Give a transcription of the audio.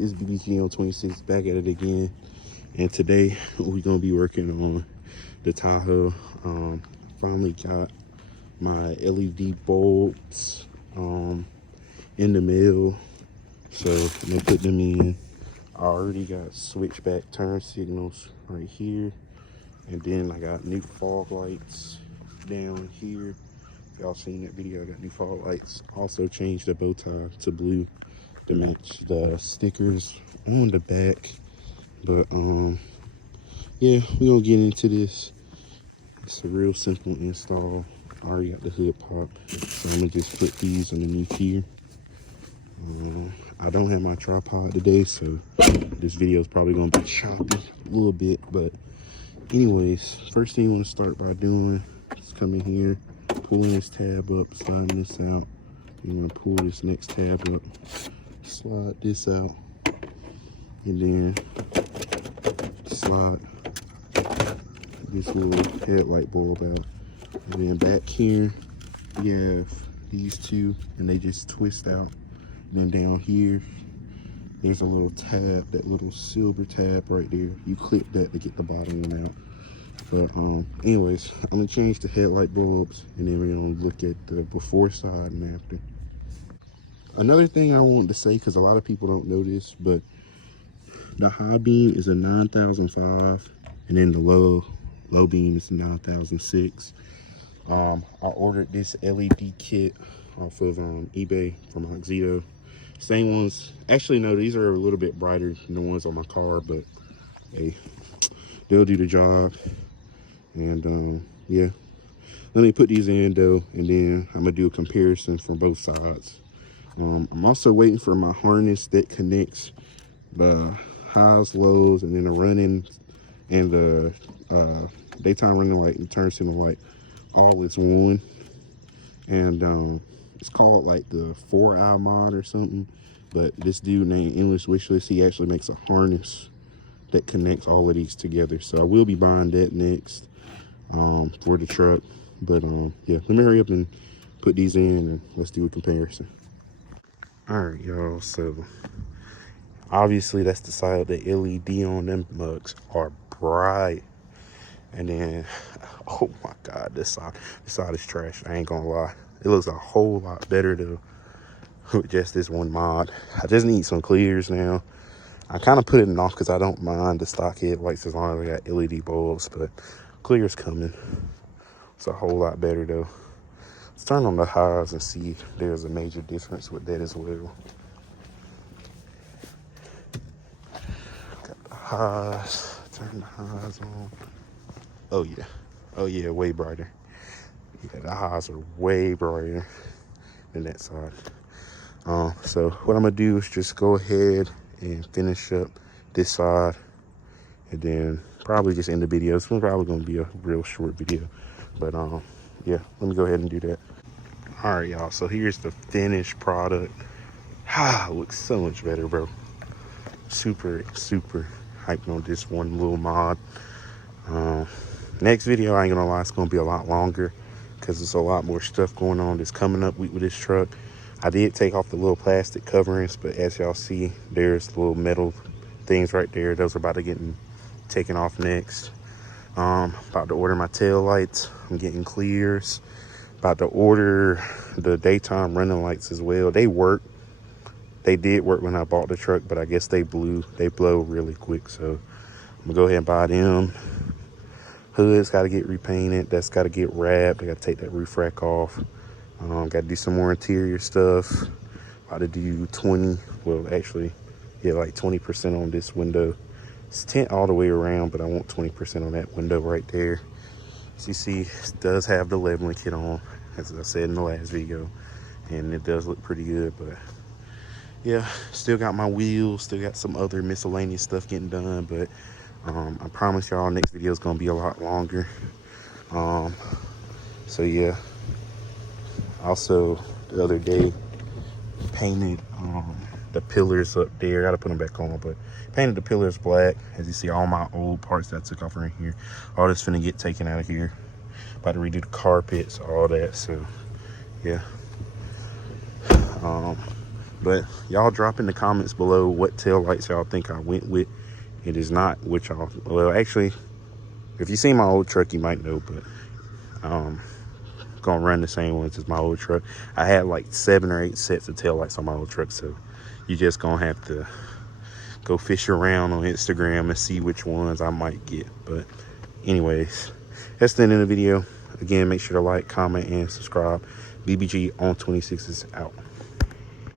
it's BBG on 26 back at it again, and today we're gonna be working on the Tahoe. Finally got my LED bulbs in the mail, so I'm gonna put them in. I already got switchback turn signals right here, and then I got new fog lights down here. If y'all seen that video, I got new fog lights. Also changed the bow tie to blue to match the stickers on the back. But yeah, we're gonna get into this. It's a real simple install. I already got the hood pop, so I'm gonna just put these underneath here. I don't have my tripod today, so this video is probably gonna be choppy a little bit. But anyways, first thing you want to start by doing is come in here, pulling this tab up, sliding this out. You want to pull this next tab up, slide this out, and then slide this little headlight bulb out. And then back here you have these two, and they just twist out. And then down here there's a little tab, that little silver tab right there. You clip that to get the bottom one out. But anyways, I'm gonna change the headlight bulbs, and then we're gonna look at the before side and after. Another thing I wanted to say, because a lot of people don't know this, but the high beam is a 9005, and then the low beam is 9006. I ordered this LED kit off of eBay from Oxedo. Same ones. Actually, no, these are a little bit brighter than the ones on my car, but hey, they'll do the job. And yeah, let me put these in though, and then I'm gonna do a comparison from both sides. I'm also waiting for my harness that connects the highs, lows, and then the running and the daytime running light and turn signal light all is one. And it's called like the 4-Eye mod or something. But this dude named Endless Wishlist, he actually makes a harness that connects all of these together. So I will be buying that next for the truck. But yeah, let me hurry up and put these in, and let's do a comparison. All right, y'all, so obviously that's the side. The LED on them mugs are bright. And then, oh my God, this side is trash. I ain't gonna lie. It looks a whole lot better though with just this one mod. I just need some clears now. I kind of put it off because I don't mind the stock headlights as long as I got LED bulbs, but clear's coming. It's a whole lot better though. Let's turn on the highs and see if there's a major difference with that as well. Got the highs. Turn the highs on. Oh yeah, way brighter. Yeah, the highs are way brighter than that side. So what I'm gonna do is just go ahead and finish up this side, and then probably just end the video. It's probably gonna be a real short video, but yeah, let me go ahead and do that. All right, y'all, so here's the finished product. Looks so much better, bro. Super hyped on this one little mod. Next video, I ain't gonna lie, it's gonna be a lot longer because there's a lot more stuff going on that's coming up with this truck. I did take off the little plastic coverings, but as y'all see, there's the little metal things right there. Those are about to get taken off next. About to order my tail lights. I'm getting clears. About to order the daytime running lights as well. They work. They did work when I bought the truck, but I guess they blow really quick. So I'm gonna go ahead and buy them. Hood's got to get repainted. That's got to get wrapped. I got to take that roof rack off. Got to do some more interior stuff. About to do 20, well actually, yeah, like 20% on this window. It's tint all the way around, but I want 20% on that window right there. As you see, it does have the leveling kit on, as I said in the last video, and it does look pretty good. But yeah, still got my wheels, still got some other miscellaneous stuff getting done, but I promise y'all next video is gonna be a lot longer. So yeah, also the other day painted the pillars up there. Gotta put them back on, but painted the pillars black. As you see, all my old parts that I took off right here, all this finna get taken out of here. About to redo the carpets, all that. So yeah, But y'all drop in the comments below what tail lights y'all think I went with. It is not which y'all, well, actually, if you see my old truck, you might know, but gonna run the same ones as my old truck. I had like 7 or 8 sets of tail lights on my old truck, so you just gonna have to go fish around on Instagram and see which ones I might get. But anyways, that's the end of the video. Again, make sure to like, comment, and subscribe. BBG on 26 is out.